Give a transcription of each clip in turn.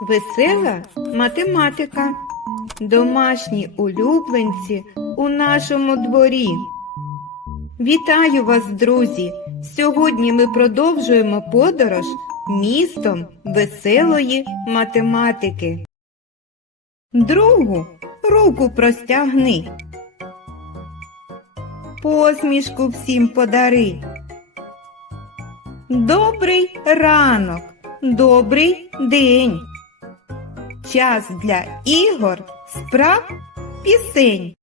Весела математика. Домашні улюбленці у нашому дворі. Вітаю вас, друзі! Сьогодні ми продовжуємо подорож містом веселої математики. Другу руку простягни. Посмішку всім подари. Добрий ранок, добрий день. Час для ігор, справ, пісень.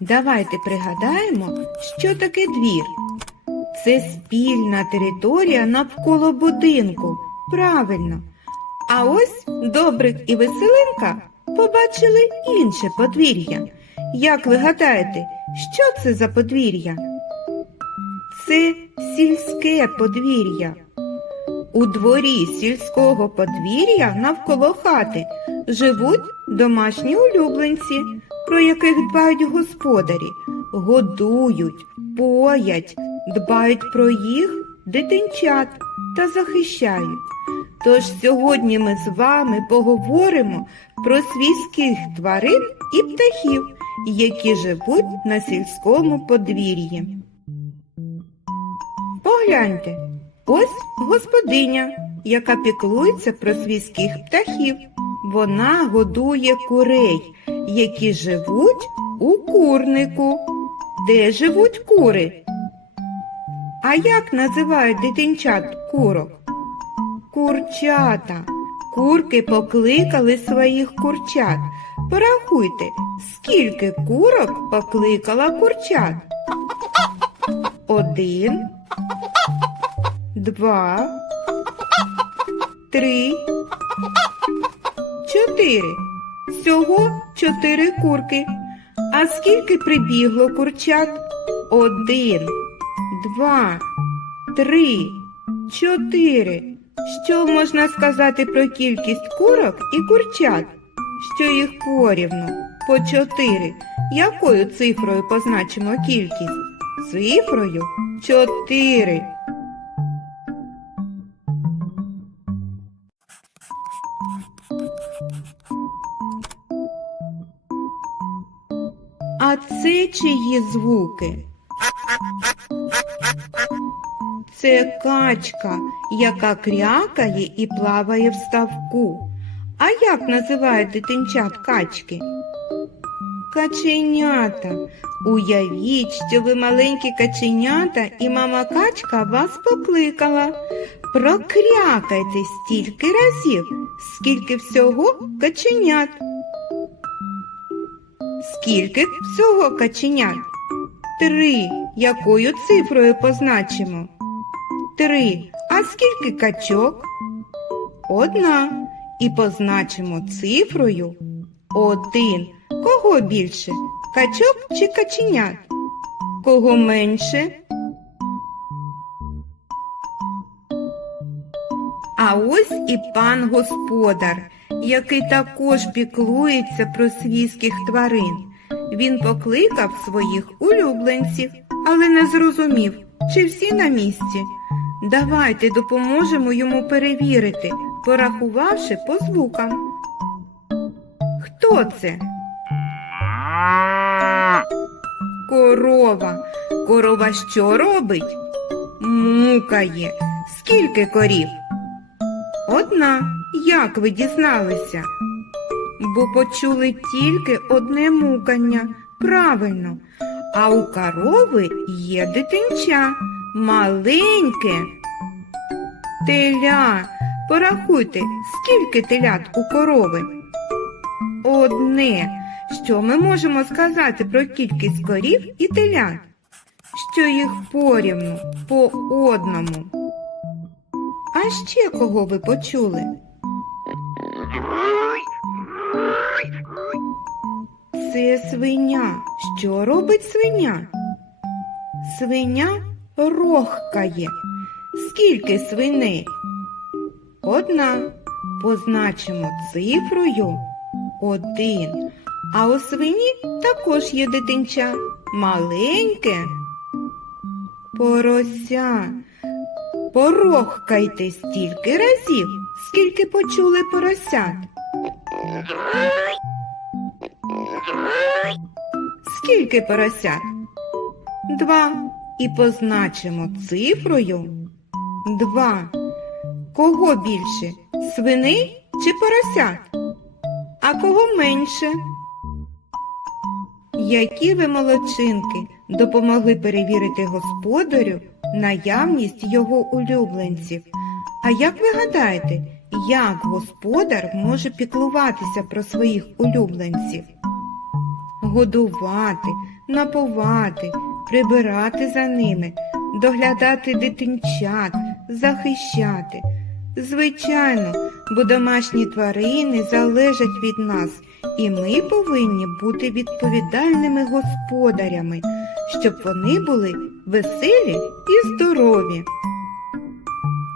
Давайте пригадаємо, що таке двір. Це спільна територія навколо будинку. Правильно. А ось Добрик і Веселинка побачили інше подвір'я. Як ви гадаєте, що це за подвір'я? Це сільське подвір'я. У дворі сільського подвір'я навколо хати живуть домашні улюбленці, про яких дбають господарі, годують, поять, дбають про їх дитинчат та захищають. Тож сьогодні ми з вами поговоримо про свійських тварин і птахів, які живуть на сільському подвір'ї. Погляньте, ось господиня, яка піклується про свійських птахів. Вона годує курей, які живуть у курнику. Де живуть кури? А як називають дитинчат курок? Курчата. Курки покликали своїх курчат. Порахуйте, скільки курок покликала курчат? Один, два, три, чотири. Всього чотири курки. А скільки прибігло курчат? Один, два, три, чотири. Що можна сказати про кількість курок і курчат? Що їх порівну по чотири. Якою цифрою позначимо кількість? Цифрою чотири. Чиї звуки? Це качка, яка крякає і плаває в ставку. А як називають дитинчат качки? Каченята. Уявіть, що ви маленькі каченята, і мама качка вас покликала. Прокрякайте стільки разів, скільки всього каченят. Скільки всього каченят? Три. Якою цифрою позначимо? Три. А скільки качок? Одна. І позначимо цифрою один. Кого більше? Качок чи каченят? Кого менше? А ось і пан господар, який також піклується про свійських тварин. Він покликав своїх улюбленців, але не зрозумів, чи всі на місці. Давайте допоможемо йому перевірити, порахувавши по звукам. Хто це? Корова. Корова що робить? Мукає. Скільки корів? Одна. Як ви дізналися? Бо почули тільки одне мукання. Правильно. А у корови є дитинча, маленьке. Теля. Порахуйте, скільки телят у корови? Одне. Що ми можемо сказати про кількість корів і телят? Що їх порівну по одному. А ще кого ви почули? Це свиня. Що робить свиня? Свиня рохкає. Скільки свиней? Одна. Позначимо цифрою один. А у свині також є дитинча. Маленьке. Порося. Порохкайте стільки разів, скільки почули поросят. Скільки поросят? Два. І позначимо цифрою два. Кого більше? Свиней чи поросят? А кого менше? Які ви молодчинки допомогли перевірити господарю наявність його улюбленців. А як ви гадаєте, як господар може піклуватися про своїх улюбленців? Годувати, напувати, прибирати за ними, доглядати дитинчат, захищати. Звичайно, бо домашні тварини залежать від нас, і ми повинні бути відповідальними господарями, щоб вони були веселі і здорові.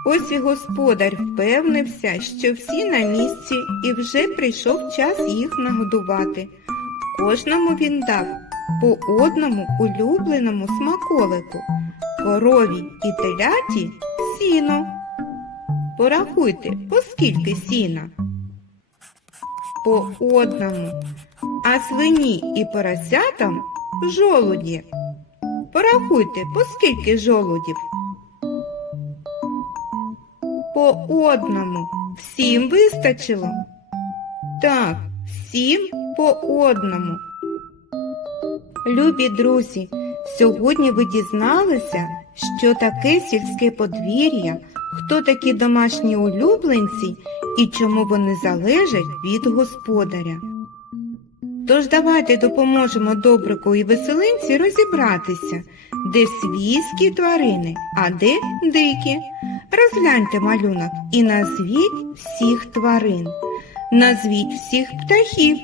Ось і господар впевнився, що всі на місці і вже прийшов час їх нагодувати. Кожному він дав по одному улюбленому смаколику, корові і теляті сіно. Порахуйте, по скільки сіна? По одному. А свині і поросятам жолуді. Порахуйте, по скільки жолудів? По одному. Всім вистачило? Так, всім по одному. Любі друзі, сьогодні ви дізналися, що таке сільське подвір'я, хто такі домашні улюбленці і чому вони залежать від господаря. Тож давайте допоможемо добрику і веселинці розібратися, де свійські тварини, а де дикі. Розгляньте малюнок і назвіть всіх тварин. Назвіть всіх птахів.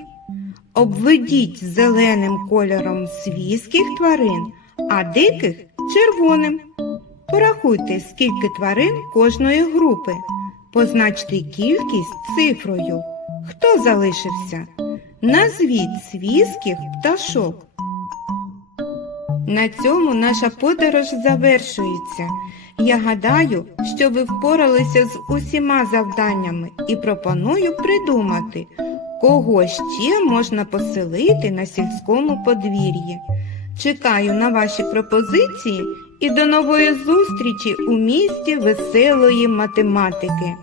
Обведіть зеленим кольором свійських тварин, а диких червоним. Порахуйте, скільки тварин кожної групи. Позначте кількість цифрою. Хто залишився? Назвіть свійських пташок. На цьому наша подорож завершується. Я гадаю, що ви впоралися з усіма завданнями і пропоную придумати, кого ще можна поселити на сільському подвір'ї. Чекаю на ваші пропозиції і до нової зустрічі у місті веселої математики.